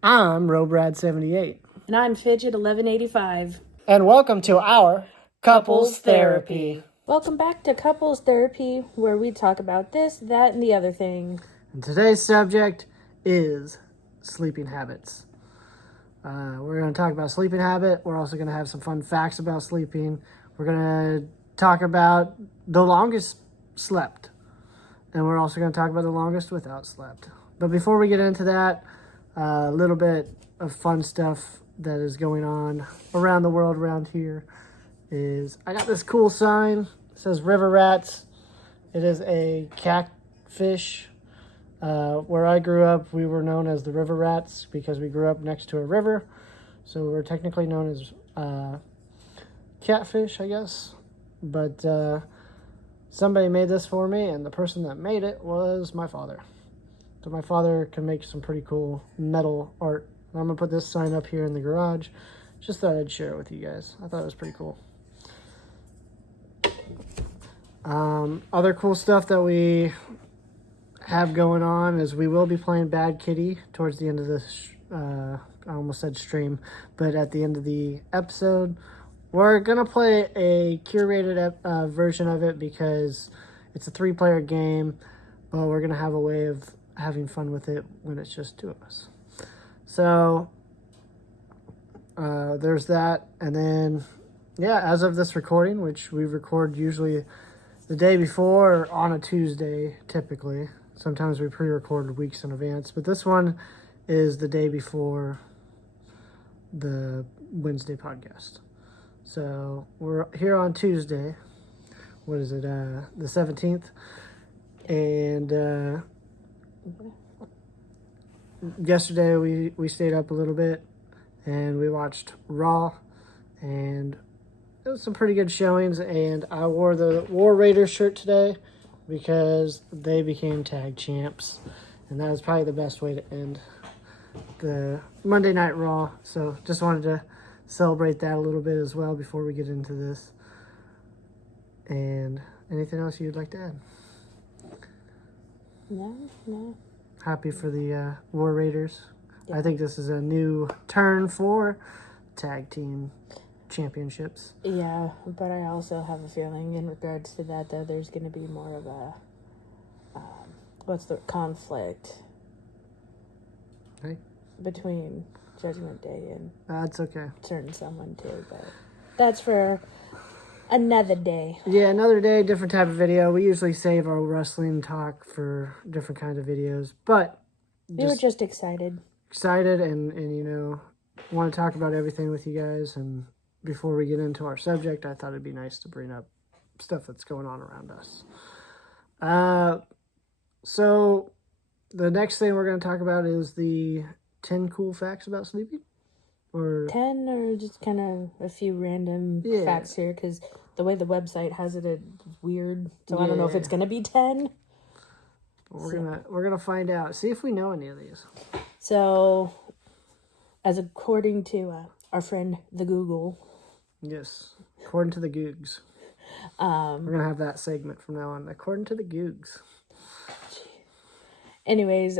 I'm Robrad78. And I'm Fidget 1185. And welcome to our Couples Therapy. Welcome back to Couples Therapy, where we talk about this, that, and the other thing. And today's subject is sleeping habits. We're going to talk about sleeping habit. We're also going to have some fun facts about sleeping. We're going to talk about the longest slept. And we're also going to talk about the longest without slept. But before we get into that, a little bit of fun stuff that is going on around the world around here is I got this cool sign. It says river rats. It is a catfish. Where I grew up, we were known as the river rats because we grew up next to a river. So we're technically known as catfish, I guess. But somebody made this for me, and the person that made it was my father. So my father can make some pretty cool metal art. I'm going to put this sign up here in the garage. Just thought I'd share it with you guys. I thought it was pretty cool. Other cool stuff that we have going on is we will be playing Bad Kitty towards the end of this, I almost said stream, but at the end of the episode. We're going to play a curated version of it because it's a 3-player game, but we're going to have a way of having fun with it when it's just 2 of us. So there's that. And then, as of this recording, which we record usually the day before or on a Tuesday, typically. Sometimes we pre-record weeks in advance, but this one is the day before the Wednesday podcast. So we're here on Tuesday. What is it? The 17th. And yesterday we stayed up a little bit and we watched Raw, and it was some pretty good showings. And I wore the War Raiders shirt today because they became tag champs, and that was probably the best way to end the Monday Night Raw. So just wanted to celebrate that a little bit as well before we get into this. And anything else you'd like to add? No. Happy for the War Raiders. Yeah. I think this is a new turn for tag team championships. Yeah, but I also have a feeling in regards to that, though, there's going to be more of a, conflict between Judgment Day and that's okay. certain someone too, but that's for another day. Yeah, another day, different type of video. We usually save our wrestling talk for different kinds of videos, but we were just excited and want to talk about everything with you guys. And before we get into our subject, I thought it'd be nice to bring up stuff that's going on around us. So the next thing we're going to talk about is the 10 cool facts about sleeping. Or 10 or just kind of a few random facts here, because the way the website has it, it's weird. So I don't know if it's going to be 10. We're gonna find out. See if we know any of these. So, as according to our friend the Google. Yes, according to the Googs. We're gonna have that segment from now on. According to the Googs. Anyways,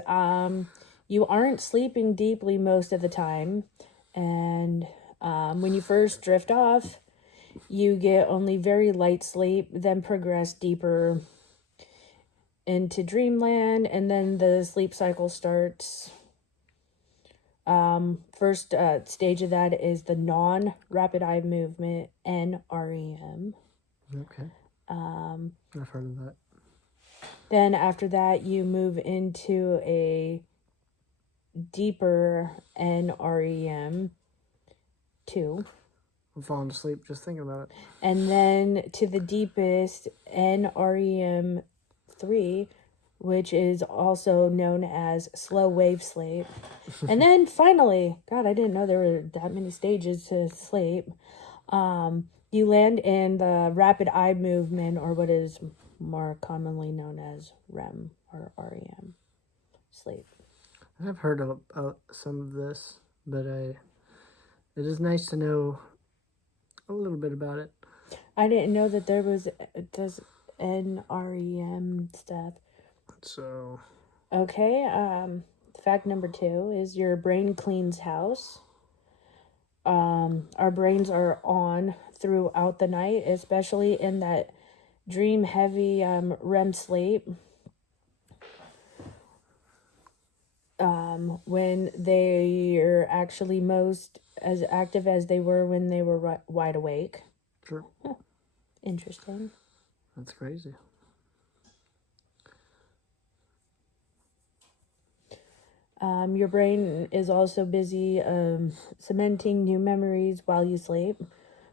you aren't sleeping deeply most of the time, and when you first drift off, you get only very light sleep, then progress deeper into dreamland, and then the sleep cycle starts. First stage of that is the non-rapid eye movement, NREM. Okay. I've heard of that. Then after that, you move into a deeper NREM 2. I'm falling asleep just thinking about it. And then to the deepest NREM 3, which is also known as slow wave sleep. And then finally, God, I didn't know there were that many stages to sleep. You land in the rapid eye movement, or what is more commonly known as REM or REM sleep. I've heard of some of this, but it is nice to know a little bit about it. I didn't know that there was this NREM stuff. So. Okay, Fact number 2 is your brain cleans house. Our brains are on throughout the night, especially in that dream heavy REM sleep. When they're actually most as active as they were when they were wide awake. Sure. Interesting. That's crazy. Your brain is also busy cementing new memories while you sleep.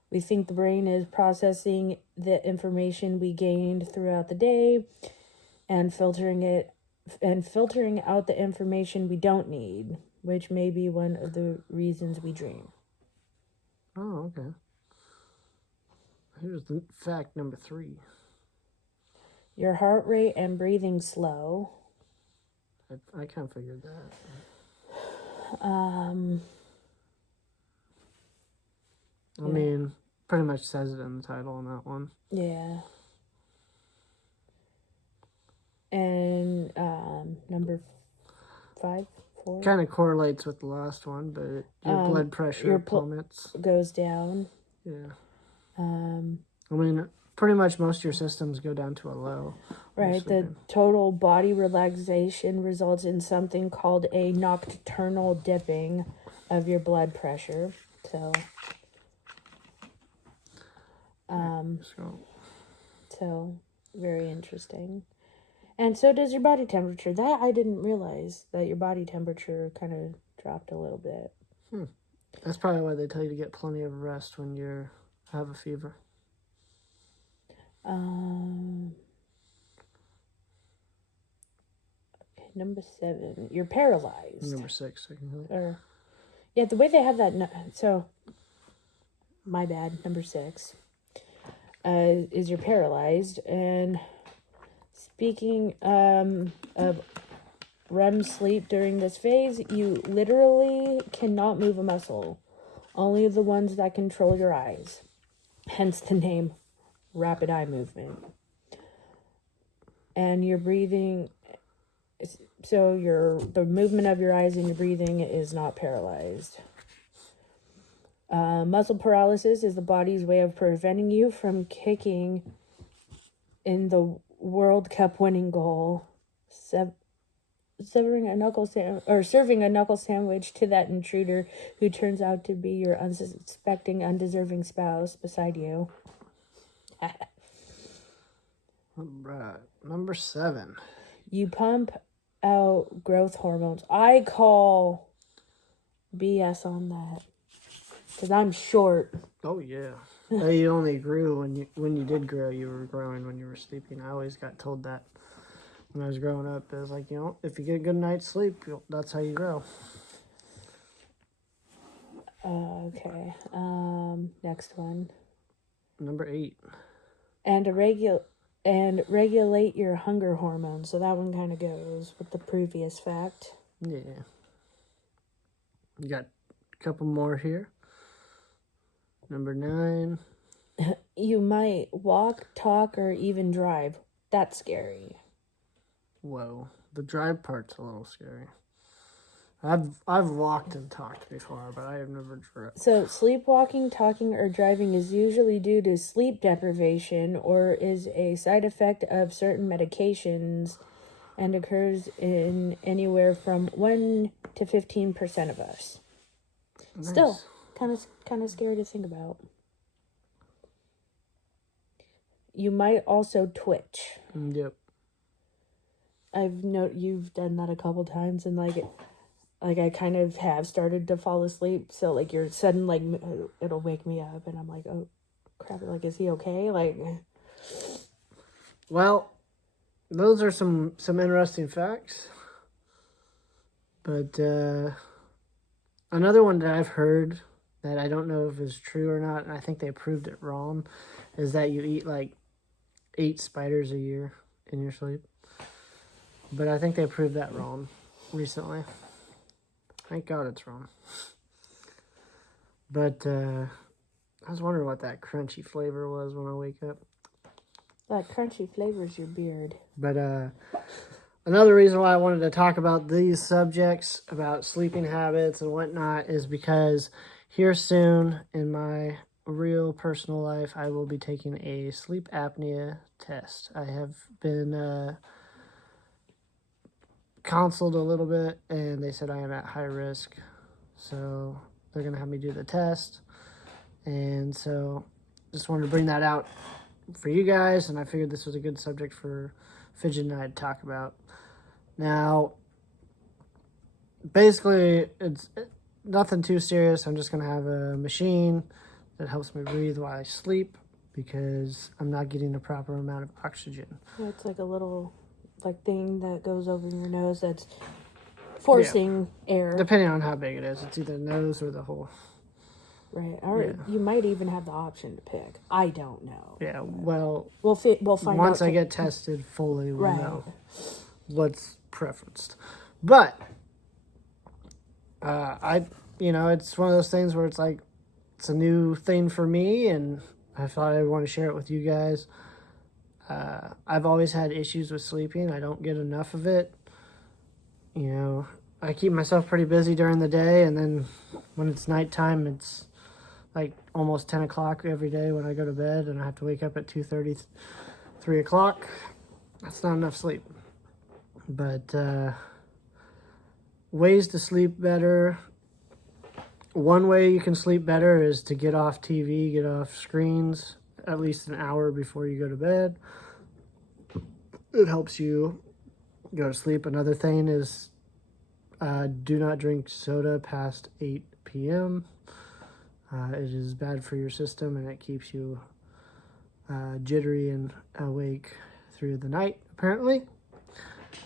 We think the brain is processing the information we gained throughout the day and filtering out the information we don't need, which may be one of the reasons we dream. Oh, okay. Here's the fact number 3. Your heart rate and breathing slow. I kind of figured that. I mean, pretty much says it in the title on that one. Yeah. And number 5, 4 Kind of correlates with the last one, but your blood pressure plummets. goes down. Yeah. I mean, pretty much most of your systems go down to a low. Right. The total body relaxation results in something called a nocturnal dipping of your blood pressure. So very interesting. And so does your body temperature. That I didn't realize, that your body temperature kind of dropped a little bit. That's probably why they tell you to get plenty of rest when you have a fever. Okay, number 7. You're paralyzed. Number 6. Yeah, the way they have that. So, my bad. Number 6 is you're paralyzed. And speaking of REM sleep during this phase, you literally cannot move a muscle. Only the ones that control your eyes. Hence the name rapid eye movement. And your breathing, so the movement of your eyes and your breathing is not paralyzed. Muscle paralysis is the body's way of preventing you from kicking in the World Cup winning goal, serving a knuckle sandwich to that intruder who turns out to be your unsuspecting, undeserving spouse beside you. Right. Number 7. You pump out growth hormones. I call BS on that because I'm short. Oh yeah. You only grew when you did grow. You were growing when you were sleeping. I always got told that when I was growing up. It was like, if you get a good night's sleep, that's how you grow. Okay. Next one. Number 8. And regulate your hunger hormones. So that one kind of goes with the previous fact. Yeah. You got a couple more here. Number 9. You might walk, talk, or even drive. That's scary. Whoa. The drive part's a little scary. I've walked and talked before, but I have never driven. So sleepwalking, talking, or driving is usually due to sleep deprivation or is a side effect of certain medications and occurs in anywhere from 1 to 15% of us. Nice. Still, kind of scary to think about. You might also twitch. Yep. You've done that a couple times, and like I kind of have started to fall asleep. So like you're sudden, like it'll wake me up, and I'm like, oh crap! Like, is he okay? Like, well, those are some interesting facts. But another one that I've heard that I don't know if is true or not, and I think they proved it wrong, is that you eat like 8 spiders a year in your sleep. But I think they proved that wrong recently. Thank God it's wrong. But I was wondering what that crunchy flavor was when I wake up. That crunchy flavors your beard. But another reason why I wanted to talk about these subjects, about sleeping habits and whatnot, is because here soon in my real personal life, I will be taking a sleep apnea test. I have been counseled a little bit, and they said I am at high risk. So they're going to have me do the test. And so just wanted to bring that out for you guys, and I figured this was a good subject for Fidget and I to talk about. Now, basically, it's nothing too serious. I'm just going to have a machine that helps me breathe while I sleep because I'm not getting the proper amount of oxygen. Yeah, it's like a little thing that goes over your nose that's forcing air. Depending on how big it is. It's either the nose or the hole. Right. Or you might even have the option to pick. I don't know. Yeah, well, we'll find out. Once I get tested fully, we'll know what's preferenced. But it's one of those things where it's like it's a new thing for me, and I thought I'd want to share it with you guys. I've always had issues with sleeping. I don't get enough of it. I keep myself pretty busy during the day, and then when it's nighttime, it's like almost 10 o'clock every day when I go to bed, and I have to wake up at 2:30, 3 o'clock. That's not enough sleep. But ways to sleep better. One way you can sleep better is to get off TV, get off screens at least an hour before you go to bed. It helps you go to sleep. Another thing is do not drink soda past 8 p.m. It is bad for your system, and it keeps you jittery and awake through the night, apparently.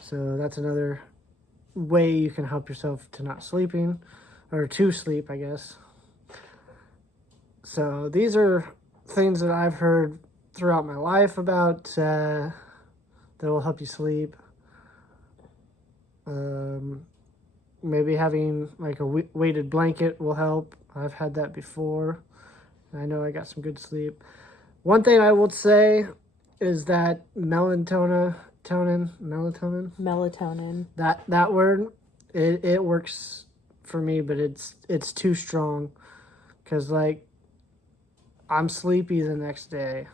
So that's another way you can help yourself to not sleeping, or to sleep, I guess. So these are things that I've heard throughout my life about that will help you sleep. Maybe having like a weighted blanket will help. I've had that before. I know I got some good sleep. One thing I would say is that melatonin, that word, it works for me, but it's too strong because like I'm sleepy the next day,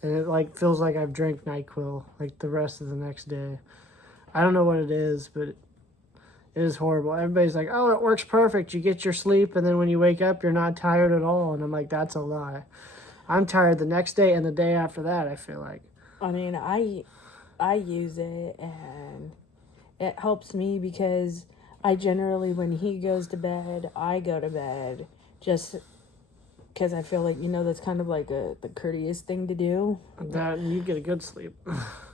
and it like feels like I've drank NyQuil like the rest of the next day. I don't know what it is, but it is horrible. Everybody's like, oh, it works perfect. You get your sleep, and then when you wake up, you're not tired at all. And I'm like, that's a lie. I'm tired the next day and the day after that, I feel like. I mean, I use it, and it helps me because I generally, when he goes to bed, I go to bed just because I feel like, that's kind of like the courteous thing to do. That you get a good sleep.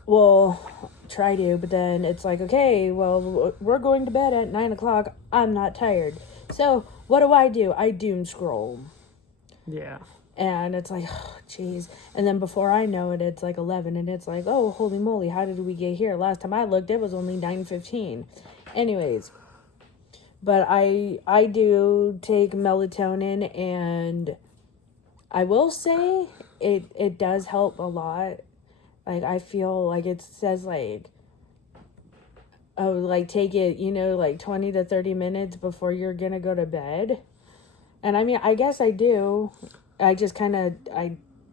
Well, try to, but then it's like, okay, well, we're going to bed at 9 o'clock. I'm not tired. So what do? I doom scroll. Yeah. And it's like, oh, jeez. And then before I know it, it's like 11, and it's like, oh, holy moly, how did we get here? Last time I looked, it was only 9:15. Anyways, but I do take melatonin, and I will say it does help a lot. Like, I feel like it says, like, oh, like, take it, like 20 to 30 minutes before you're going to go to bed. And I mean, I guess I do. I just kind of,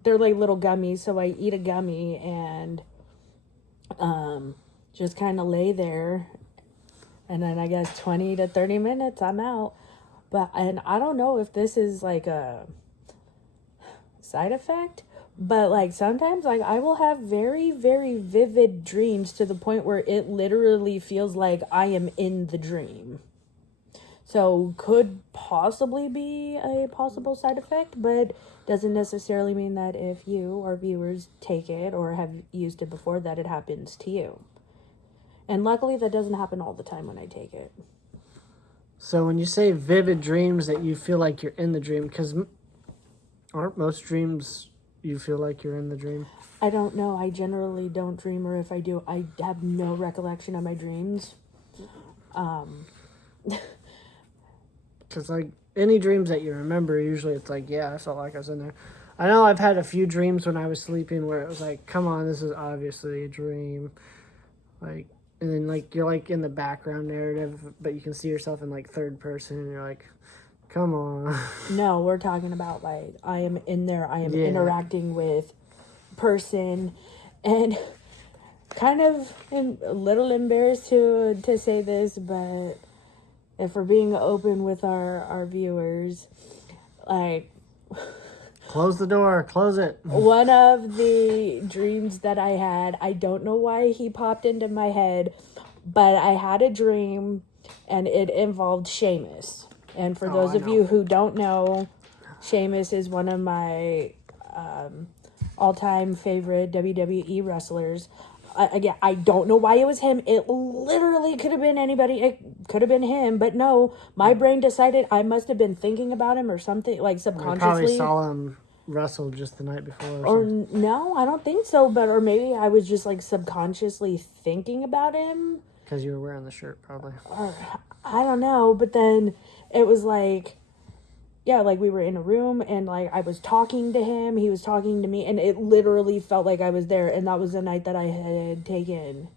they're like little gummies, so I eat a gummy and just kind of lay there. And then I guess 20 to 30 minutes, I'm out. And I don't know if this is like a side effect, but like sometimes like I will have very, very vivid dreams to the point where it literally feels like I am in the dream. So could possibly be a possible side effect, but doesn't necessarily mean that if you or viewers take it or have used it before that it happens to you. And luckily that doesn't happen all the time when I take it. So when you say vivid dreams that you feel like you're in the dream, because aren't most dreams you feel like you're in the dream? I don't know. I generally don't dream, or if I do, I have no recollection of my dreams. Because like any dreams that you remember, usually it's like, yeah, I felt like I was in there. I know I've had a few dreams when I was sleeping where it was like, come on, this is obviously a dream. Like, and then like you're like in the background narrative, but you can see yourself in like third person, and you're like, come on. No, we're talking about like I am in there. I am Yeah. interacting with person, and kind of a little embarrassed to say this, but if we're being open with our viewers, like Close the door. Close it. one of the dreams that I had, I don't know why he popped into my head, but I had a dream and it involved Sheamus. And for those I of know. you who don't know, Sheamus is one of my all-time favorite WWE wrestlers. Again, I don't know why it was him. It literally could have been anybody. It could have been him, but no. My brain decided I must have been thinking about him or something, like I subconsciously. probably saw him wrestle just the night before or Or something. no, I don't think so. But or maybe I was just like subconsciously thinking about him. Because you were wearing the shirt, probably. Or I don't know. But then it was like, yeah, like we were in a room and like I was talking to him, he was talking to me, and it literally felt like I was there. And that was the night that I had taken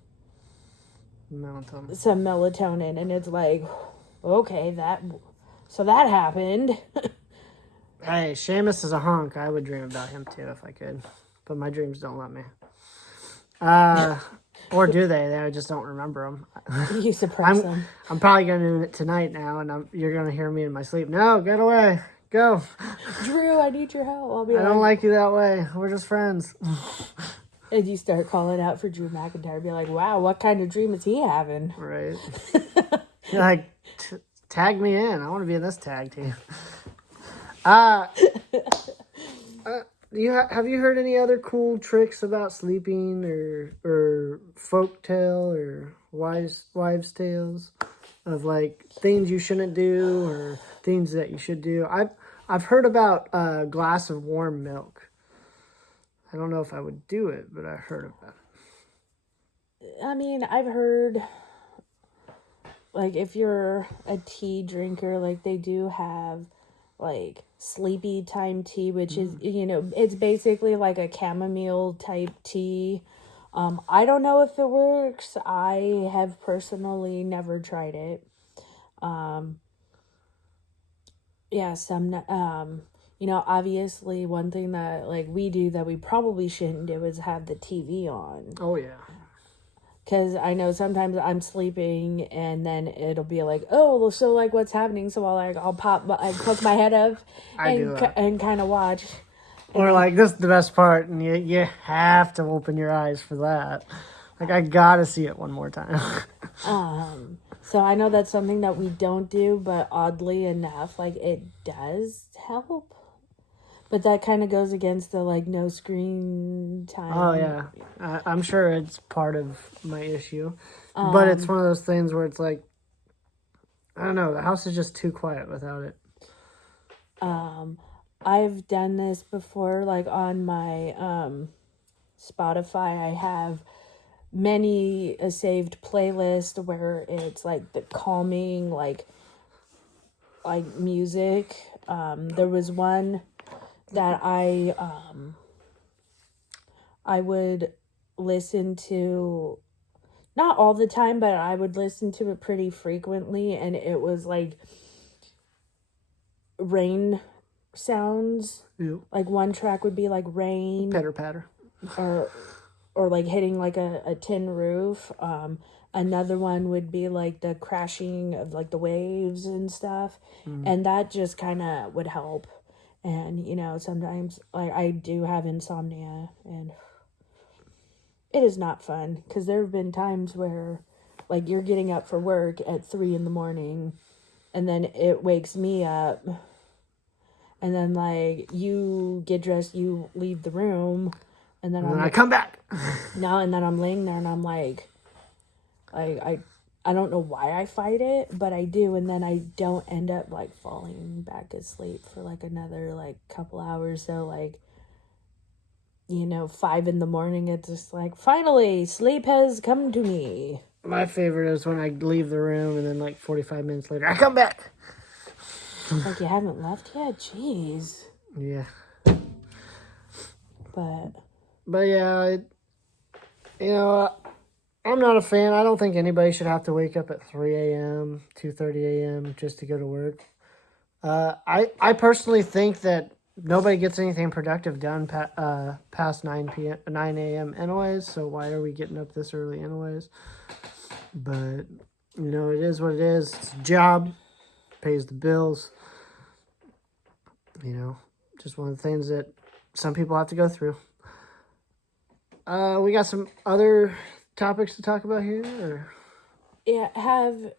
Melatonin. some melatonin, and it's like, okay, so that happened. Hey, Sheamus is a hunk. I would dream about him too if I could, but my dreams don't let me. Or do they? I just don't remember them. You suppress them. I'm probably gonna do it tonight now, and you're gonna hear me in my sleep. No, get away, go. Drew, I need your help. I'll be I don't like you that way. We're just friends. And you start calling out for Drew McIntyre, be like, wow, what kind of dream is he having? Right. You're like, tag me in. I want to be in this tag team. Have you heard any other cool tricks about sleeping or folk tale or wives tales of like things you shouldn't do or things that you should do? I've heard about a glass of warm milk. I don't know if I would do it, but I heard about it. I mean, I've heard, like, if you're a tea drinker, like, they do have, like, sleepy time tea, which is, it's basically like a chamomile type tea. I don't know if it works. I have personally never tried it. Obviously one thing that like we do that we probably shouldn't do is have the TV on. Oh yeah. Because I know sometimes I'm sleeping and then it'll be like, oh, so like what's happening? So I'll poke my head up and kind of watch. Or like this is the best part, and you have to open your eyes for that. Like I gotta see it one more time. So I know that's something that we don't do, but oddly enough, like it does help. But that kind of goes against the like no screen time. Oh yeah, I'm sure it's part of my issue, but it's one of those things where it's like, I don't know, the house is just too quiet without it. I've done this before, like on my Spotify. I have many a saved playlist where it's like the calming like music. There was one that I would listen to, not all the time, but I would listen to it pretty frequently, and it was like rain sounds. Ew. Like one track would be like rain, Pitter patter. or like hitting like a tin roof. Another one would be like the crashing of like the waves and stuff. And that just kind of would help. And sometimes like I do have insomnia, and it is not fun because there have been times where like you're getting up for work at 3 a.m, and then it wakes me up, and then like you get dressed, you leave the room, and then I come back. No, and then I'm laying there and I'm like I don't know why I fight it, but I do, and then I don't end up like falling back asleep for like another like couple hours. So like 5 a.m, it's just like finally sleep has come to me. My favorite is when I leave the room and then like 45 minutes later I come back. Like you haven't left yet? Jeez. Yeah. But yeah, I'm not a fan. I don't think anybody should have to wake up at 3 a.m., 2:30 a.m. just to go to work. I personally think that nobody gets anything productive done past 9 a.m. anyways, so why are we getting up this early anyways? But, it is what it is. It's a job, pays the bills. Just one of the things that some people have to go through. We got some other topics to talk about here, or? Yeah, have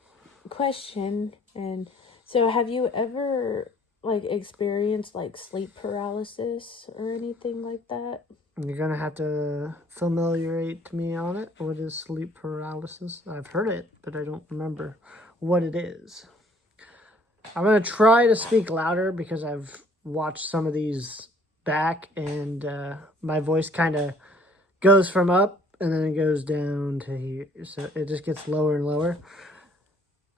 a question. And so have you ever experienced sleep paralysis or anything like that? You're gonna have to familiarize me on it. What is sleep paralysis? I've heard it, but I don't remember what it is. I'm gonna try to speak louder because I've watched some of these back, and my voice kind of goes from up and then it goes down to here, so it just gets lower and lower.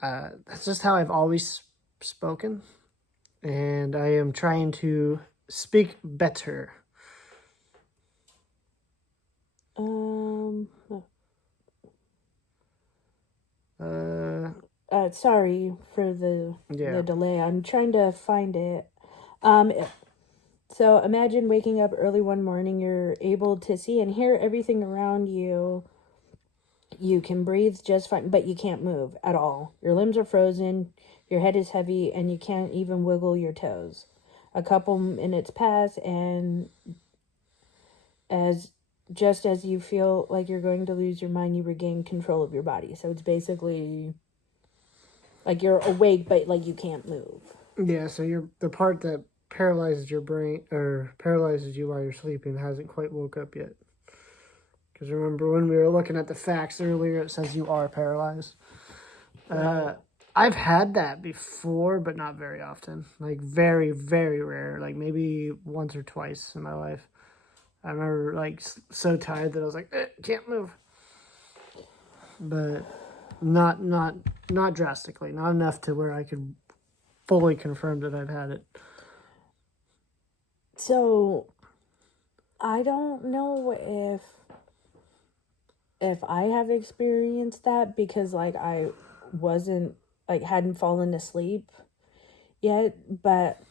That's just how I've always spoken, and I am trying to speak better. Sorry for the delay. I'm trying to find it. So imagine waking up early one morning. You're able to see and hear everything around you. You can breathe just fine, but you can't move at all. Your limbs are frozen. Your head is heavy, and you can't even wiggle your toes. A couple minutes pass, and just as you feel like you're going to lose your mind, you regain control of your body. So it's basically like you're awake, but you can't move. Yeah, so the part that paralyzes your brain or paralyzes you while you're sleeping hasn't quite woke up yet. Because remember when we were looking at the facts earlier, it says you are paralyzed. I've had that before, but not very often. Very, very rare. Maybe once or twice in my life. I remember so tired that I was can't move. But not drastically. Not enough to where I could fully confirm that I've had it. So I don't know if I have experienced that because I wasn't hadn't fallen asleep yet. But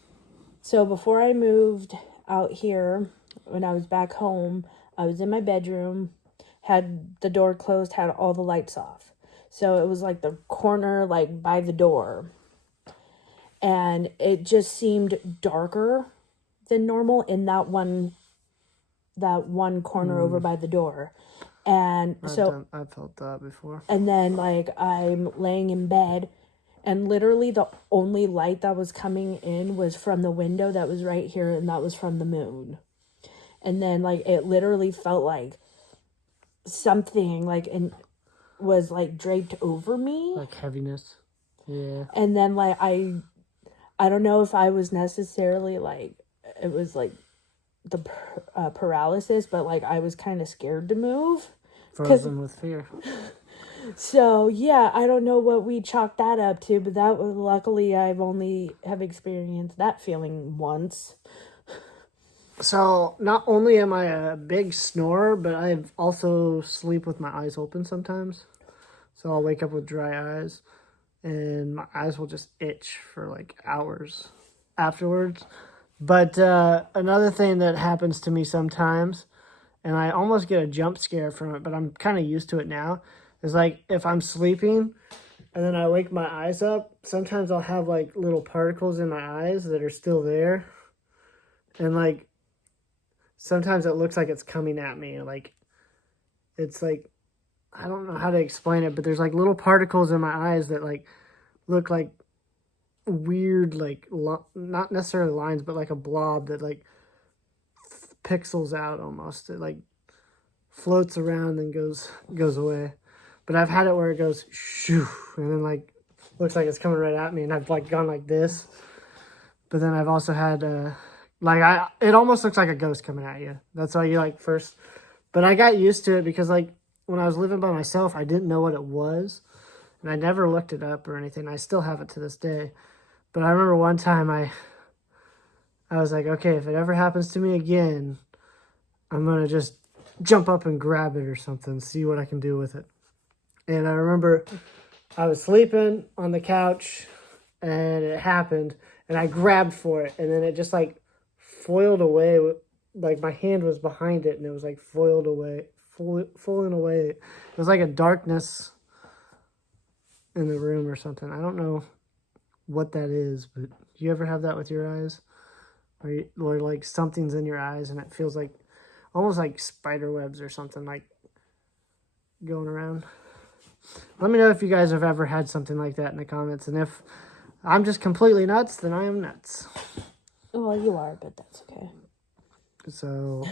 so before I moved out here, when I was back home, I was in my bedroom, had the door closed, had all the lights off. So it was the corner by the door. And it just seemed darker than normal in that one corner over by the door. And I've felt that before. And then I'm laying in bed, and literally the only light that was coming in was from the window that was right here, and that was from the moon. And then it literally felt like something was draped over me, heaviness. Yeah. And then I don't know if I was necessarily it was the paralysis, but I was kind of scared to move. Frozen with fear. So yeah, I don't know what we chalked that up to, but that was luckily I've only have experienced that feeling once. So not only am I a big snorer, but I've also sleep with my eyes open sometimes. So I'll wake up with dry eyes, and my eyes will just itch for hours afterwards. But another thing that happens to me sometimes, and I almost get a jump scare from it, but I'm kind of used to it now, is if I'm sleeping and then I wake my eyes up, sometimes I'll have little particles in my eyes that are still there. And sometimes it looks like it's coming at me. It's I don't know how to explain it, but there's little particles in my eyes that look like weird, not necessarily lines, but a blob that pixels out almost. It floats around and goes away. But I've had it where it goes shoo, and then looks like it's coming right at me, and I've gone like this. But then I've also had it almost looks like a ghost coming at you. That's why you first. But I got used to it because when I was living by myself, I didn't know what it was, and I never looked it up or anything. I still have it to this day. But I remember one time I was okay, if it ever happens to me again, I'm gonna just jump up and grab it or something, see what I can do with it. And I remember I was sleeping on the couch and it happened and I grabbed for it and then it just like foiled away. Like my hand was behind it and it was like foiled away, foiling away. It was like a darkness in the room or something. I don't know what that is, but do you ever have that with your eyes? Or like something's in your eyes and it feels like almost like spider webs or something like going around. Let me know if you guys have ever had something like that in the comments. And if I'm just completely nuts, then I am nuts. Well, you are, but that's okay. So,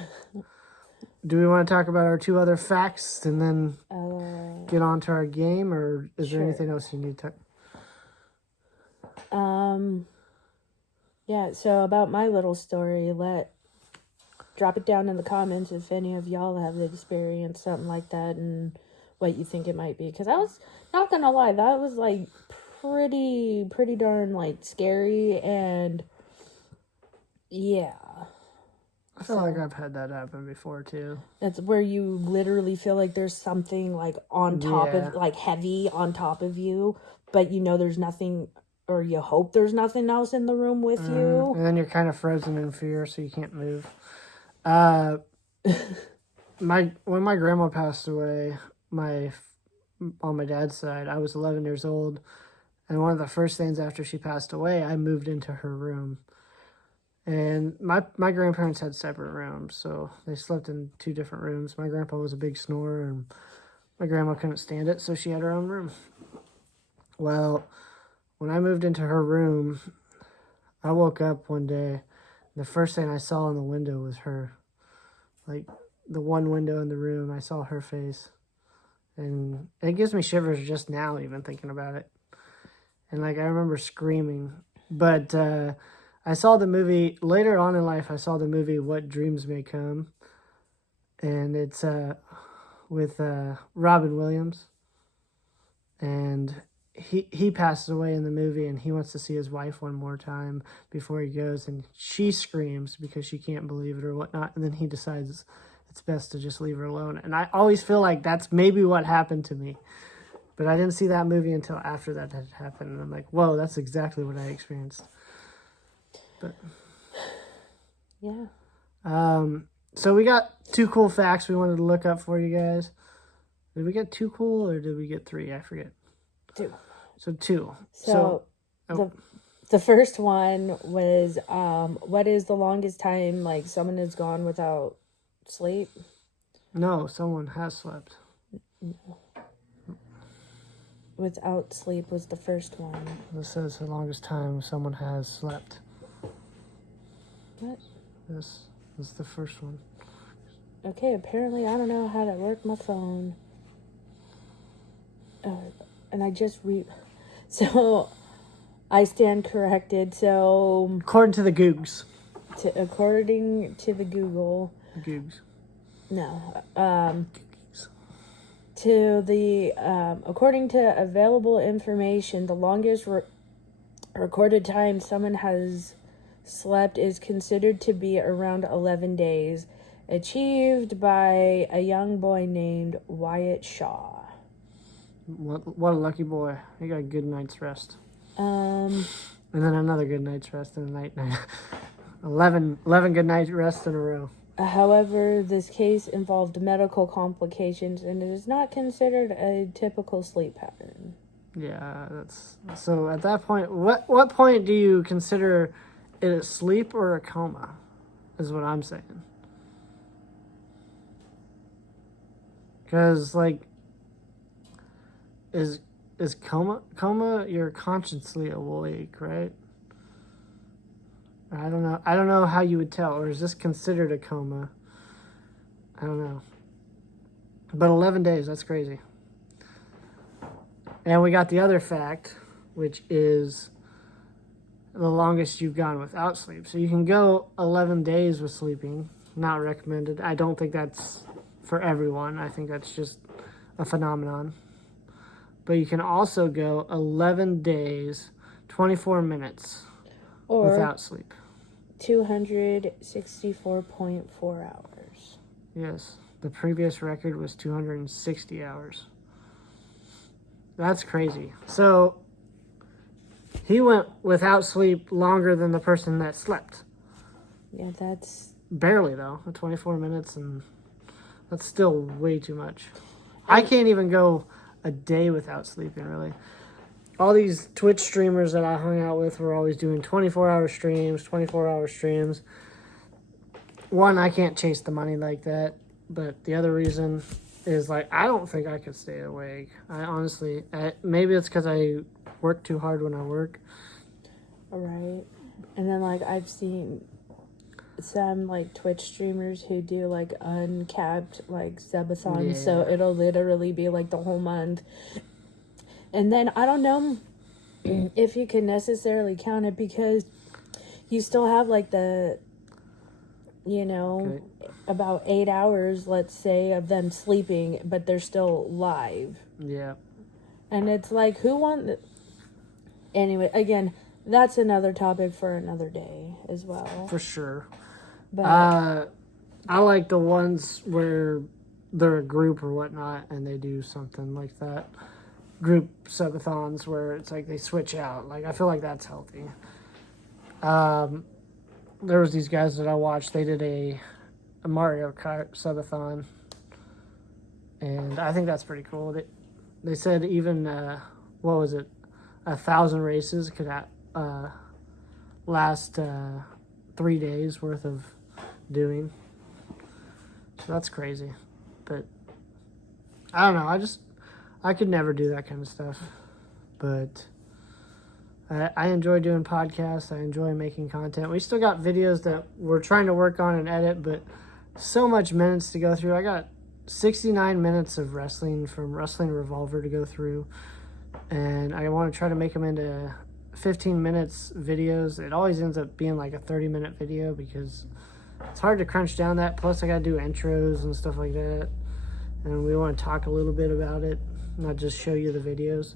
do we want to talk about our 2 other facts and then get on to our game? Or is there anything else you need to... Yeah, so about my little story, drop it down in the comments if any of y'all have experienced something like that and what you think it might be. Because I was not gonna lie, that was like pretty darn like scary, and yeah. I feel like I've had that happen before too. That's where you literally feel like there's something like on top of, like heavy on top of you, but you know there's nothing, or you hope there's nothing else in the room with you. And then you're kind of frozen in fear, so you can't move. When my grandma passed away, on my dad's side, I was 11 years old, and one of the first things after she passed away, I moved into her room. And my grandparents had separate rooms, so they slept in 2 different rooms. My grandpa was a big snorer, and my grandma couldn't stand it, so she had her own room. Well, when I moved into her room, I woke up one day, and the first thing I saw in the window was her. Like, the one window in the room, I saw her face. And it gives me shivers just now, even thinking about it. And, like, I remember screaming. But I saw the movie, later on in life, I saw the movie What Dreams May Come. And it's with Robin Williams. And he passes away in the movie, and he wants to see his wife one more time before he goes. And she screams because she can't believe it or whatnot. And then he decides it's best to just leave her alone. And I always feel like that's maybe what happened to me. But I didn't see that movie until after that had happened. And I'm like, whoa, that's exactly what I experienced. But yeah. So we got 2 cool facts we wanted to look up for you guys. Did we get 2 cool or did we get 3? I forget. 2. So 2. So the first one was what is the longest time like someone has gone without sleep? No, someone has slept. Without sleep was the first one. This says the longest time someone has slept. What? This is the first one. Okay, apparently I don't know how to work my phone. And I just so I stand corrected. So according to the Googs. According to the Google. Googs. No. To the according to available information, the longest recorded time someone has slept is considered to be around 11 days, achieved by a young boy named Wyatt Shaw. What a lucky boy. He got a good night's rest. And then another good night's rest and a night. 11 good night rests in a row. However, this case involved medical complications and it is not considered a typical sleep pattern. Yeah, that's so. At that point, what point do you consider it a sleep or a coma? Is what I'm saying. Because like, is coma you're consciously awake, right? I don't know how you would tell, or is this considered a coma? I don't know. But 11 days, that's crazy. And we got the other fact, which is the longest you've gone without sleep. So you can go 11 days with sleeping, not recommended. I don't think that's for everyone. I think that's just a phenomenon. But you can also go 11 days, 24 minutes without sleep. 264.4 hours. Yes. The previous record was 260 hours. That's crazy. So he went without sleep longer than the person that slept. Yeah, that's... Barely, though. 24 minutes, and that's still way too much. I can't even go a day without sleeping, really. All these Twitch streamers that I hung out with were always doing 24-hour streams, 24-hour streams. One, I can't chase the money like that. But the other reason is, like, I don't think I could stay awake. I honestly, maybe it's because I work too hard when I work. Right. And then, like, I've seen some, like, Twitch streamers who do, like, uncapped, like, subathons. Yeah. So it'll literally be, like, the whole month. And then I don't know if you can necessarily count it because you still have, like, the, you know, about 8 hours, let's say, of them sleeping, but they're still live. Yeah. And it's like, who want... Anyway, again, that's another topic for another day as well. For sure. But I like the ones where they're a group or whatnot and they do something like that. Group subathons where it's like they switch out. Like, I feel like that's healthy. There was these guys that I watched. They did a Mario Kart subathon. And I think that's pretty cool. They said even, 1,000 races could last 3 days worth of doing. So that's crazy. But I don't know. I could never do that kind of stuff. But I enjoy doing podcasts. I enjoy making content. We still got videos that we're trying to work on and edit, but so much minutes to go through. I got 69 minutes of wrestling from Wrestling Revolver to go through. And I want to try to make them into 15 minutes videos. It always ends up being like a 30-minute video because it's hard to crunch down that. Plus, I got to do intros and stuff like that. And we want to talk a little bit about it, not just show you the videos.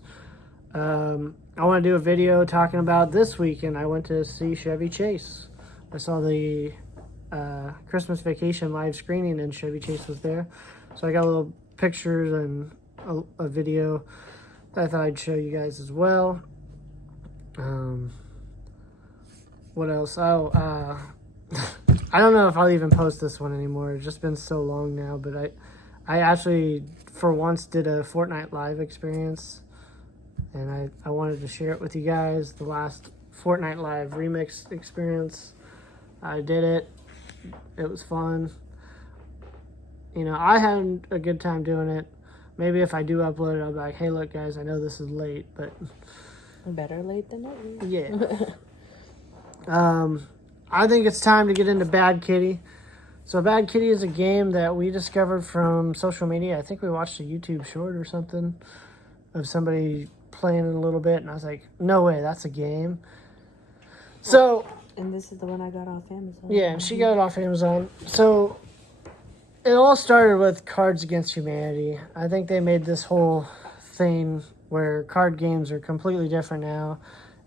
I want to do a video talking about this weekend. I went to see Chevy Chase. I saw the Christmas Vacation live screening and Chevy Chase was there. So I got a little pictures and a video that I thought I'd show you guys as well. What else? Oh, I don't know if I'll even post this one anymore. It's just been so long now, but I actually, for once, did a Fortnite live experience, and I wanted to share it with you guys. The last Fortnite live remix experience. I did it. It was fun. You know, I had a good time doing it. Maybe if I do upload it, I'll be like, hey, look, guys, I know this is late, but... better late than never. Yeah. I think it's time to get into Bad Kitty. So Bad Kitty is a game that we discovered from social media. I think we watched a YouTube short or something of somebody playing it a little bit, and I was like, no way, that's a game. So... And this is the one I got off Amazon. Yeah, and she got it off Amazon. So... It all started with Cards Against Humanity. I think they made this whole thing where card games are completely different now.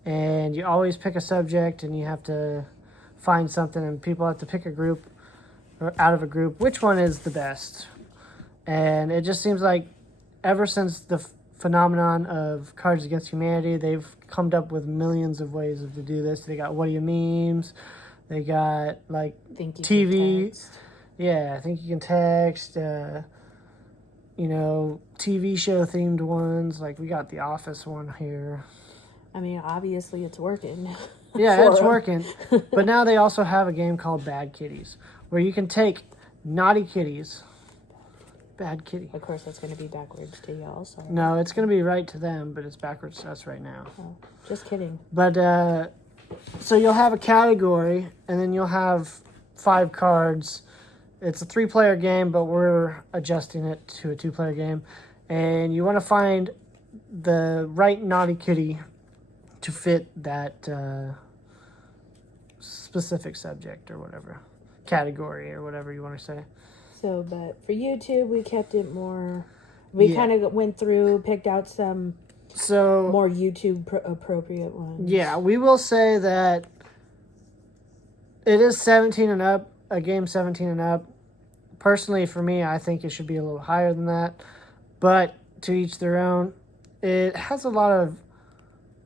And you always pick a subject and you have to find something and people have to pick a group or out of a group. Which one is the best? And it just seems like ever since the phenomenon of Cards Against Humanity, they've come up with millions of ways to do this. They got What Are You Memes? They got like TV. Yeah, I think you can text, TV show themed ones. Like we got the Office one here. I mean, obviously it's working. Yeah, it's working. But now they also have a game called Bad Kitties, where you can take naughty kitties. Bad kitty. Of course, that's going to be backwards to y'all. So. No, it's going to be right to them, but it's backwards to us right now. Oh, just kidding. But, so you'll have a category, and then you'll have 5 cards. It's a 3-player game, but we're adjusting it to a 2-player game. And you want to find the right naughty kitty to fit that specific subject or whatever. Category or whatever you want to say. So, but for YouTube, we kept it more... We kind of went through, picked out some more YouTube appropriate ones. Yeah, we will say that it is 17 and up, a game 17 and up. Personally, for me, I think it should be a little higher than that. But to each their own. it has a lot of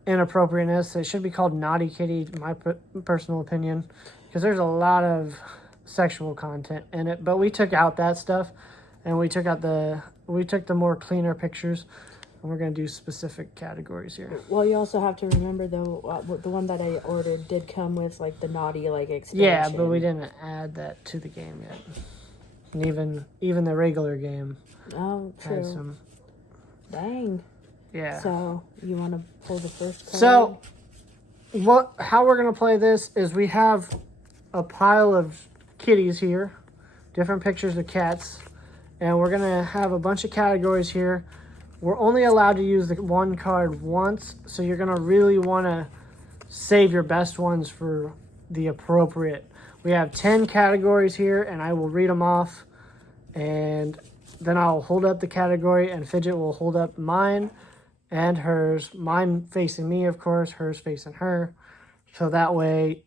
inappropriateness. It should be called Naughty Kitty, in my personal opinion, because there's a lot of sexual content in it. But we took out that stuff, and we took the more cleaner pictures, and we're gonna do specific categories here. Well, you also have to remember though, the one that I ordered did come with like the naughty like expansion. Yeah, but we didn't add that to the game yet. And even the regular game. Oh, true. Had some. Dang. Yeah. So you want to pull the first card? So, how we're gonna play this is we have a pile of kitties here, different pictures of cats, and we're gonna have a bunch of categories here. We're only allowed to use the one card once, so you're gonna really want to save your best ones for the appropriate. We have 10 categories here, and I will read them off, and then I'll hold up the category, and Fidget will hold up mine and hers. Mine facing me, of course, hers facing her. So that way,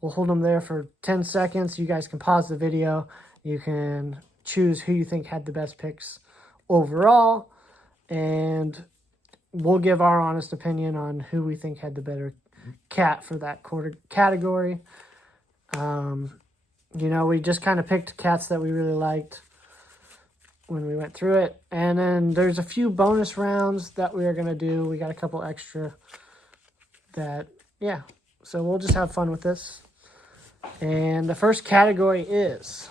we'll hold them there for 10 seconds. You guys can pause the video. You can choose who you think had the best picks overall, and we'll give our honest opinion on who we think had the better cat for that category. We just kind of picked cats that we really liked when we went through it. And then there's a few bonus rounds that we are going to do. We got a couple extra so we'll just have fun with this. And the first category is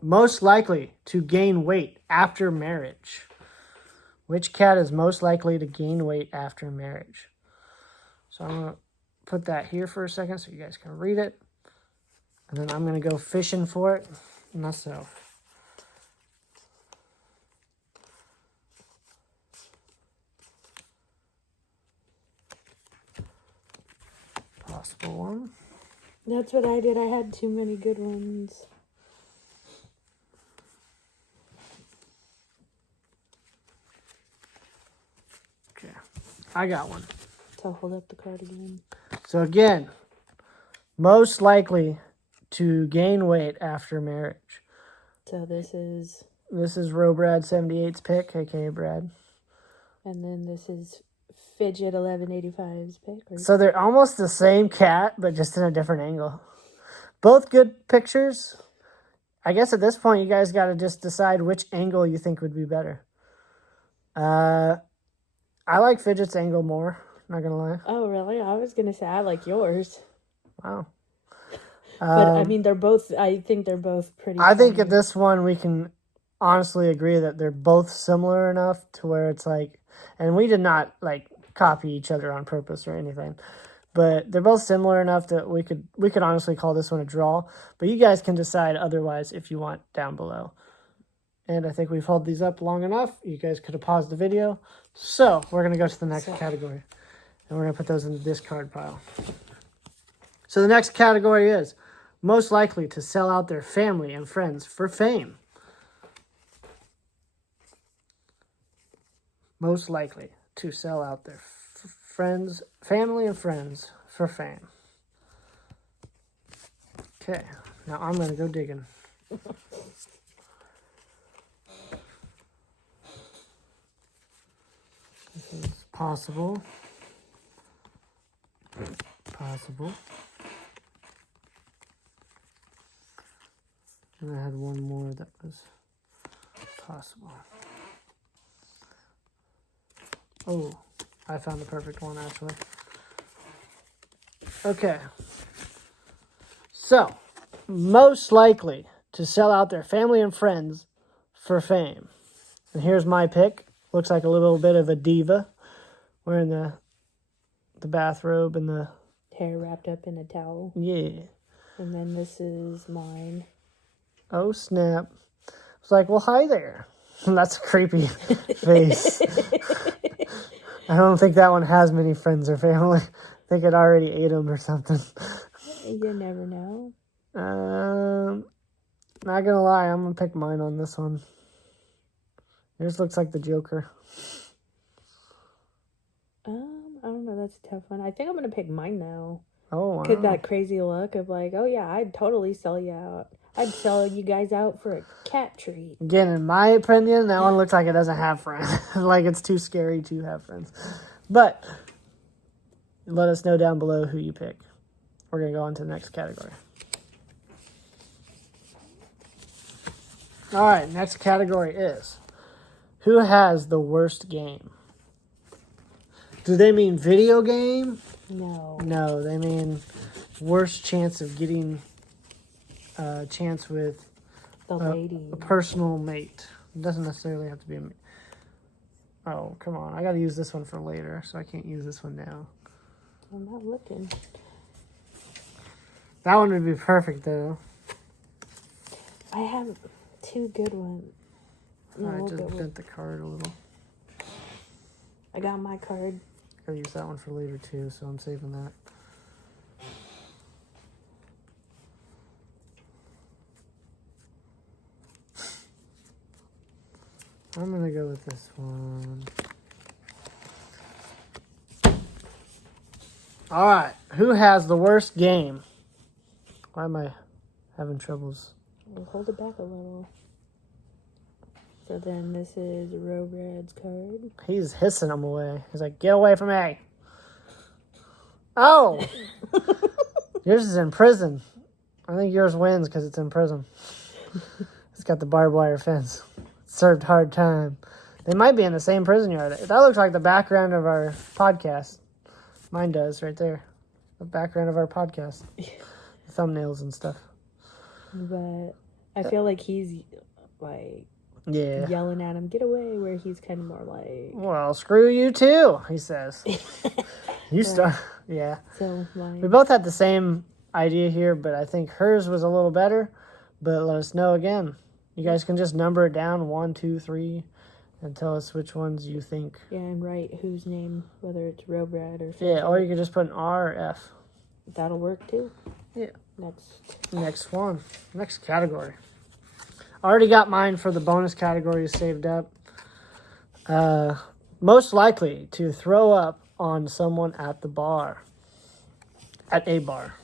most likely to gain weight after marriage. Which cat is most likely to gain weight after marriage? So I'm going to put that here for a second so you guys can read it. And then I'm going to go fishing for it myself. Possible one. That's what I did. I had too many good ones. Okay, I got one. So hold up the card again. So again, most likely to gain weight after marriage. So this is Robrad 78's pick, aka Brad. And then this is Fidget 1185's pick. Right? So they're almost the same cat, but just in a different angle. Both good pictures. I guess at this point, you guys got to just decide which angle you think would be better. I like Fidget's angle more, not going to lie. Oh, really? I was going to say I like yours. Wow. But, I mean, I think they're both pretty I think funny. at this one, we can honestly agree that they're both similar enough to where it's like, and we did not, copy each other on purpose or anything. But they're both similar enough that we could honestly call this one a draw. But you guys can decide otherwise if you want down below. And I think we've held these up long enough. You guys could have paused the video. So we're going to go to the next category. And we're going to put those in the discard pile. So the next category is most likely to sell out their family and friends for fame. Most likely to sell out their family and friends for fame. Okay, now I'm going to go digging. This is possible. And I had one more that was possible. Oh, I found the perfect one, actually. Okay. So, most likely to sell out their family and friends for fame. And here's my pick. Looks like a little bit of a diva. Wearing the bathrobe and the... hair wrapped up in a towel. Yeah. And then this is mine. Oh, snap. It's like, well, hi there. That's a creepy face. I don't think that one has many friends or family. I think it already ate them or something. You never know. Not gonna lie, I'm gonna pick mine on this one. Yours looks like the Joker. I don't know. That's a tough one. I think I'm gonna pick mine now. Oh, wow. Cause that crazy look of like, oh yeah, I'd totally sell you out. I'd sell you guys out for a cat treat. Again, in my opinion, that one looks like it doesn't have friends. Like it's too scary to have friends. But let us know down below who you pick. We're going to go on to the next category. All right, next category is who has the worst game? Do they mean video game? No. No, they mean worst chance of getting a chance with The lady. a personal mate. It doesn't necessarily have to be a mate. Oh, come on. I got to use this one for later, so I can't use this one now. I'm not looking. That one would be perfect, though. I have 2 good ones. No, I we'll just go with- bent the card a little. I got my card. Gotta use that one for later, too, so I'm saving that. I'm gonna go with this one. All right, who has the worst game? Why am I having troubles? We'll hold it back a little. So then this is Robrad's card. He's hissing him away. He's like, get away from me. Oh! Yours is in prison. I think yours wins because it's in prison. It's got the barbed wire fence. Served hard time. They might be in the same prison yard. That looks like the background of our podcast. Mine does, right there. The background of our podcast. Thumbnails and stuff. But I feel like he's like Yeah. yelling at him, get away, where he's kind of more like. Well, screw you too, he says. You start. Yeah. So We like, both had the same idea here, but I think hers was a little better. But let us know again. You guys can just number it down 1, 2, 3, and tell us which ones you think. yeah, and write whose name, whether it's Robrad or Yeah, or you can just put an R or F. that'll work too. Yeah. Next. Next category. I already got mine for the bonus categories saved up. Most likely to throw up on someone at the bar. At a bar.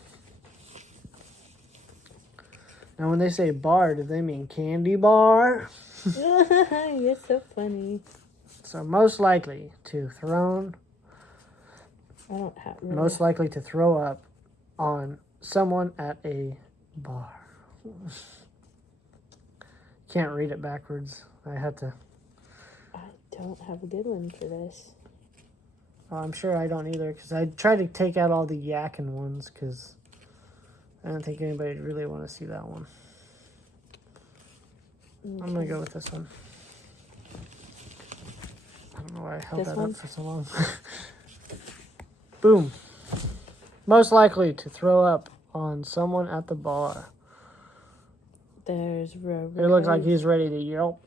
Now, when they say bar, do they mean candy bar? You're so funny. So, most likely to throw. I don't have. Really. Most likely to throw up on someone at a bar. Can't read it backwards. I had to. I don't have a good one for this. Oh, I'm sure I don't either, because I tried to take out all the yakking ones, because I don't think anybody would really want to see that one. Okay. I'm going to go with this one. I don't know why I held This that one? up for so long. Boom. Most likely to throw up on someone at the bar. There's Robrad. It looks like he's ready to yelp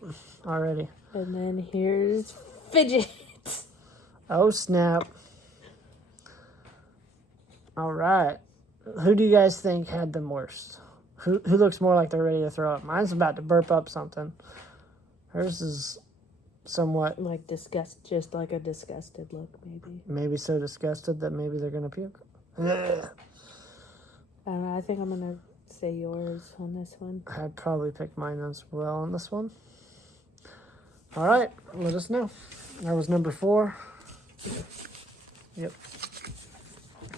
already. And then here's Fidget. Oh, snap. All right. Who do you guys think had the worst? Who looks more like they're ready to throw up? Mine's about to burp up something. Hers is somewhat... Like just like a disgusted look, maybe. Maybe so disgusted that maybe they're going to puke. Ugh. I don't know. I think I'm going to say yours on this one. I'd probably pick mine as well on this one. All right. Let us know. That was number 4. Yep.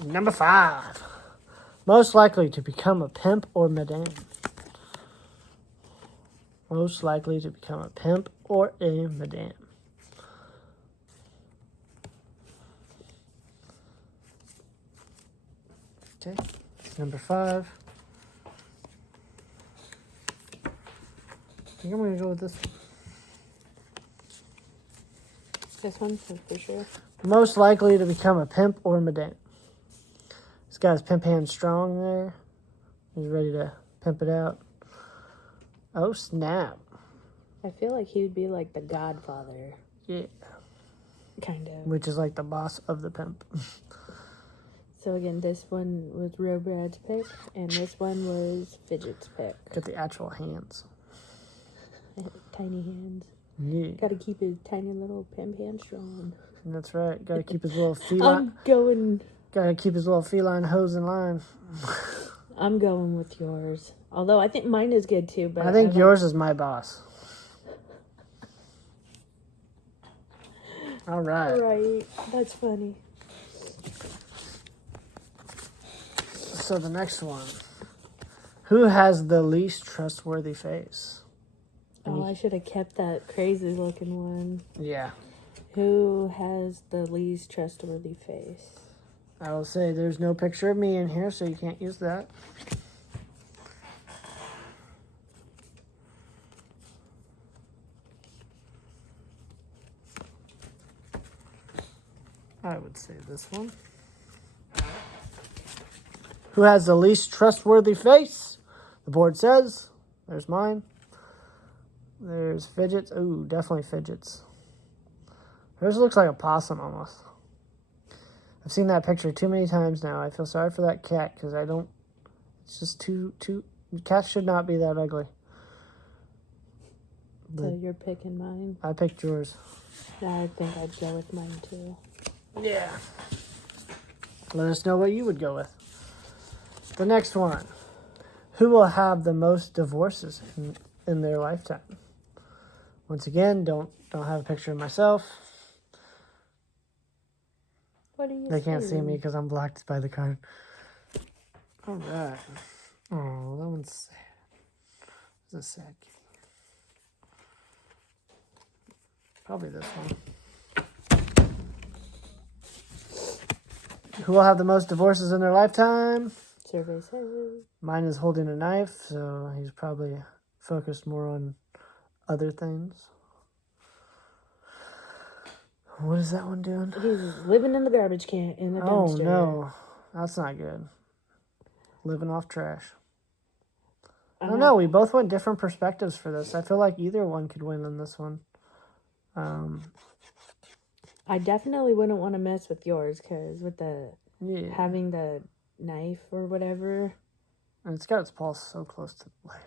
Number 5. Most likely to become a pimp or madame. Most likely to become a pimp or a madame. Okay. Number 5. I think I'm going to go with this one. This one, for sure. Most likely to become a pimp or madame. This guy's pimp hand strong there. He's ready to pimp it out. Oh, snap. I feel like he would be like the godfather. Yeah. Kind of. Which is like the boss of the pimp. So again, this one was Robrad's pick, and this one was Fidget's pick. Got the actual hands. Tiny hands. Yeah. Gotta keep his tiny little pimp hand strong. That's right. Gotta keep his little feline. I'm going. Gotta keep his little feline hose in line. I'm going with yours. Although I think mine is good too, but I think yours is my boss. All right. Right. That's funny. So the next one. Who has the least trustworthy face? Oh, I should have kept that crazy looking one. Yeah. Who has the least trustworthy face? I will say there's no picture of me in here, so you can't use that. I would say this one. Who has the least trustworthy face? The board says. There's mine. There's Fidgets. Ooh, definitely Fidgets. Hers looks like a possum almost. I've seen that picture too many times now. I feel sorry for that cat because I don't... It's just too... Cats should not be that ugly. So you're picking mine? I picked yours. I think I'd go with mine too. Yeah. Let us know what you would go with. The next one. Who will have the most divorces in their lifetime? Once again, don't have a picture of myself. What are you They can't see saying? me because I'm blocked by the card. All right. Oh, that one's sad. It's a sad kitty. Probably this one. Who will have the most divorces in their lifetime? Survey says. Mine is holding a knife, so he's probably focused more on other things. What is that one doing? He's living in the garbage can in the Oh, dumpster. no. That's not good. Living off trash. I don't know. We both went different perspectives for this. I feel like either one could win on this one. I definitely wouldn't want to mess with yours because with the Yeah. having the knife or whatever, And it's got its paw so close to the blade.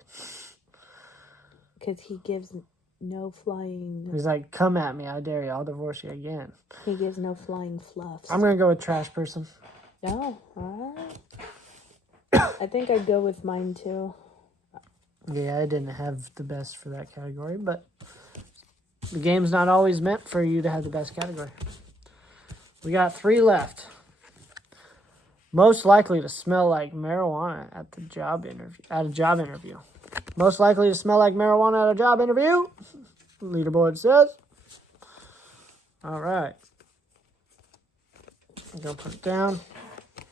because he gives no flying. He's like, come at me. I dare you. I'll divorce you again. He gives no flying fluffs. I'm going to go with trash person. Oh, all right. I think I'd go with mine too. Yeah, I didn't have the best for that category, but the game's not always meant for you to have the best category. We got 3 left. Most likely to smell like marijuana at the job interview. At a job interview. Most likely to smell like marijuana at a job interview. Leaderboard says. All right. I'm gonna put it down.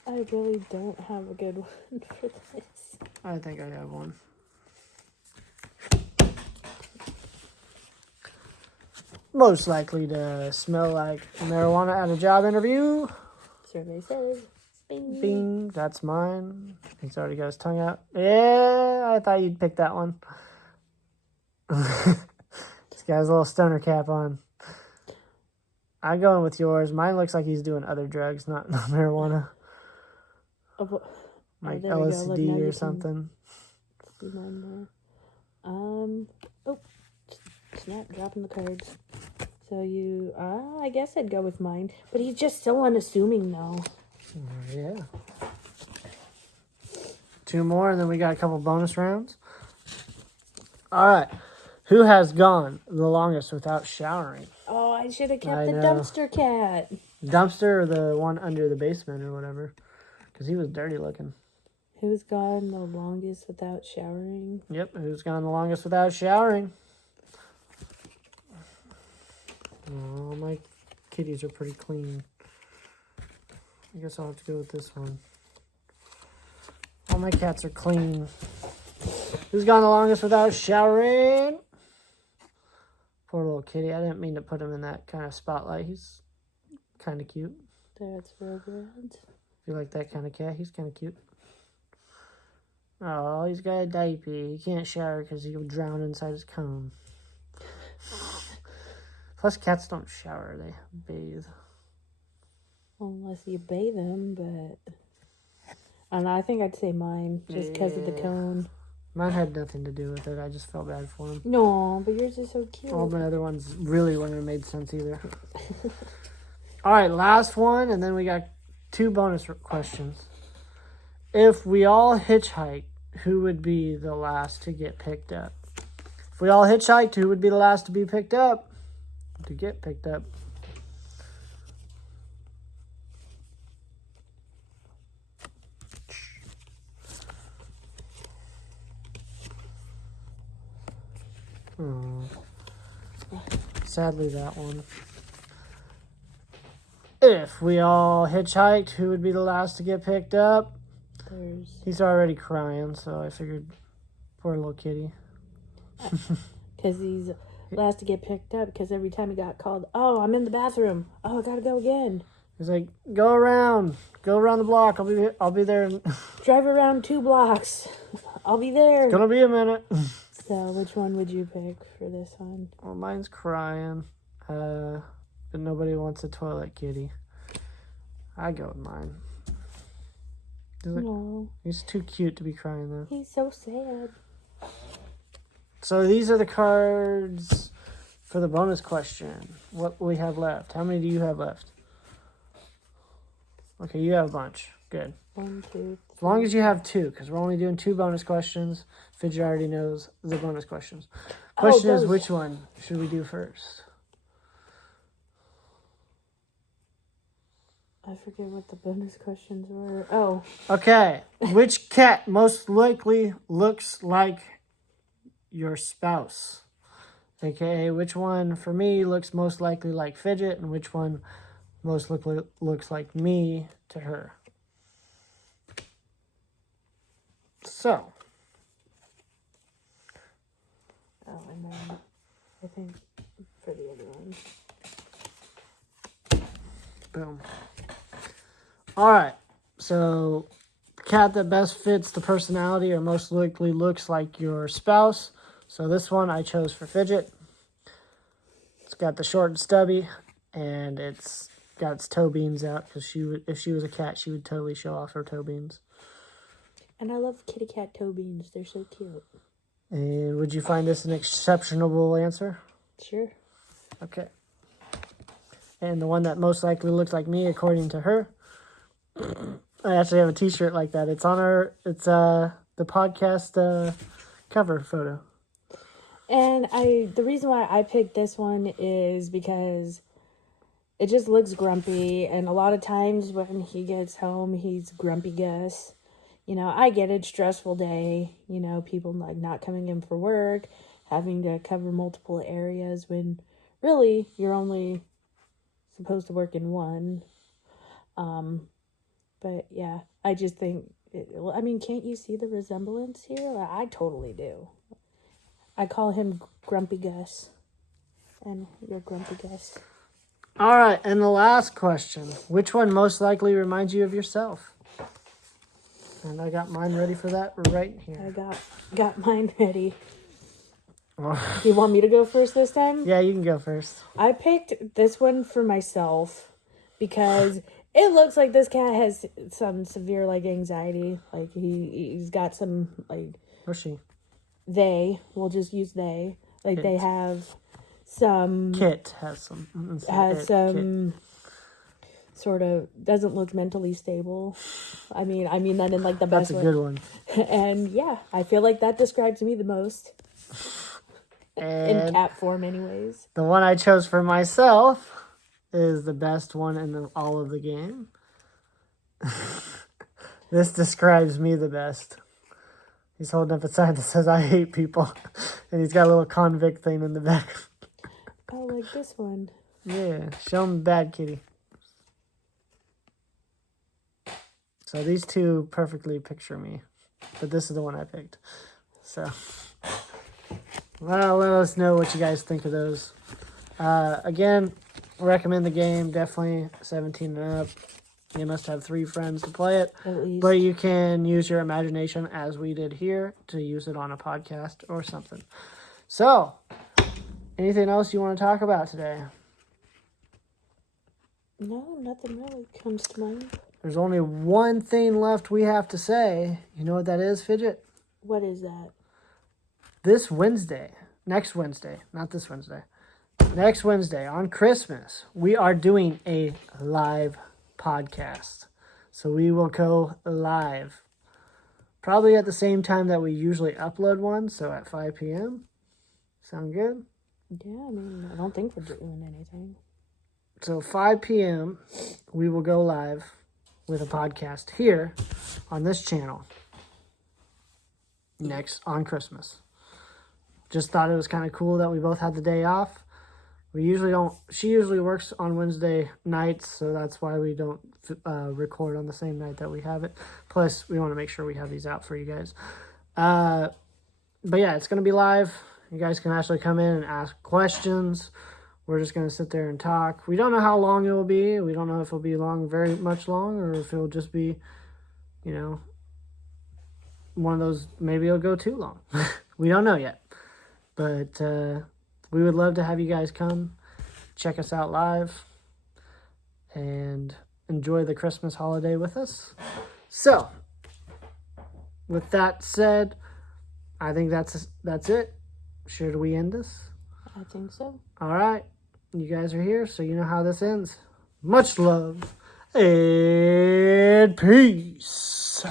I really don't have a good one for this. I think I have one. Most likely to smell like marijuana at a job interview. Survey says. Bing. Bing, that's mine. He's already got his tongue out. Yeah, I thought you'd pick that one. This guy's a little stoner cap on. I'm going with yours. Mine looks like he's doing other drugs, not marijuana. Like there we go. Look, now LSD you or can something. see mine there. Oh, snap! Dropping the cards. So you, I guess I'd go with mine. But he's just so unassuming, though. Yeah. 2 more, and then we got a couple bonus rounds. All right. Who has gone the longest without showering? Oh, I should have kept I the know. dumpster cat. Dumpster or the one under the basement or whatever? Because he was dirty looking. Who's gone the longest without showering? Yep, who's gone the longest without showering? Oh, my kitties are pretty clean. I guess I'll have to go with this one. All my cats are clean. Who's gone the longest without showering? Poor little kitty. I didn't mean to put him in that kind of spotlight. He's kind of cute. That's real good. If you like that kind of cat, he's kind of cute. Oh, he's got a diaper. He can't shower because he'll drown inside his comb. Plus, cats don't shower. They bathe. Unless you bathe them, but... I don't know, I think I'd say mine, just because of the Yeah. cone. Mine had nothing to do with it. I just felt bad for him. No, but yours is so cute. All my other ones really wouldn't have made sense either. All right, last one, and then we got 2 bonus questions. If we all hitchhiked, who would be the last to get picked up? If we all hitchhiked, who would be the last to be picked up? To get picked up. Oh. Sadly, that one. If we all hitchhiked, who would be the last to get picked up? He's already crying, so I figured, poor little kitty. Because he's last to get picked up, because every time he got called, oh, I'm in the bathroom. Oh, I gotta go again. He's like, go around the block. I'll be there. Drive around 2 blocks. I'll be there. It's gonna be a minute. So, which one would you pick for this one? Well, mine's crying. But nobody wants a toilet kitty. I go with mine. No. He's too cute to be crying though. He's so sad. So these are the cards for the bonus question. What we have left? How many do you have left? Okay, you have a bunch. Good. 1, 2, 3. As long as you have 2, because we're only doing 2 bonus questions. Fidget already knows the bonus questions. Question is, which one should we do first? I forget what the bonus questions were. Oh. Okay. Which cat most likely looks like your spouse? AKA, which one for me looks most likely like Fidget, and which one most likely looks like me to her? So. Oh, and then I think for the other one. Boom. All right. So, cat that best fits the personality or most likely looks like your spouse. So this one I chose for Fidget. It's got the short and stubby, and it's got its toe beans out because if she was a cat, she would totally show off her toe beans. And I love kitty cat toe beans. They're so cute. And would you find this an exceptional answer? Sure. Okay. And the one that most likely looks like me, according to her. I actually have a T-shirt like that. It's on the podcast cover photo. And the reason why I picked this one is because it just looks grumpy, and a lot of times when he gets home, he's grumpy Gus. You know, I get it, stressful day, you know, people like not coming in for work, having to cover multiple areas when really you're only supposed to work in one. But yeah, I just think, can't you see the resemblance here? I totally do. I call him Grumpy Gus, and you're Grumpy Gus. All right, and the last question. Which one most likely reminds you of yourself? And I got mine ready for that right here. I got mine ready. Do you want me to go first this time? Yeah, you can go first. I picked this one for myself because it looks like this cat has some severe, like, anxiety. Like, he's got some, like... Or she. We'll just use they. Like, Kit. They have some... Kit has some. Kit. Sort of doesn't look mentally stable. I mean that in, like, the best way. That's a good one. And, yeah, I feel like that describes me the most. In cat form, anyways. The one I chose for myself is the best one in all of the game. This describes me the best. He's holding up a sign that says, I hate people. And he's got a little convict thing in the back. Oh, like this one. Yeah, show him bad kitty. So these two perfectly picture me. But this is the one I picked. So, well, let us know what you guys think of those. Again, recommend the game. Definitely 17 and up. You must have 3 friends to play it. At least. But you can use your imagination, as we did here, to use it on a podcast or something. So, anything else you want to talk about today? No, nothing really comes to mind. There's only one thing left we have to say. You know what that is, Fidget? What is that? Next Wednesday, not this Wednesday. Next Wednesday, on Christmas, we are doing a live podcast. So we will go live Probably at the same time that we usually upload one, so at 5 p.m. Sound good? Yeah, I mean, I don't think we're doing anything. So 5 p.m. we will go live with a podcast here on this channel next on Christmas. Just thought it was kind of cool that we both had the day off. We usually don't. She usually works on Wednesday nights, so that's why we don't record on the same night that we have it. Plus, we want to make sure we have these out for you guys. But yeah, it's going to be live. You guys can actually come in and ask questions. We're just going to sit there and talk. We don't know how long it will be. We don't know if it'll be very much long, or if it'll just be, one of those, maybe it'll go too long. We don't know yet. But we would love to have you guys come, check us out live, and enjoy the Christmas holiday with us. So, with that said, I think that's it. Should we end this? I think so. All right. You guys are here, so you know how this ends. Much love and peace.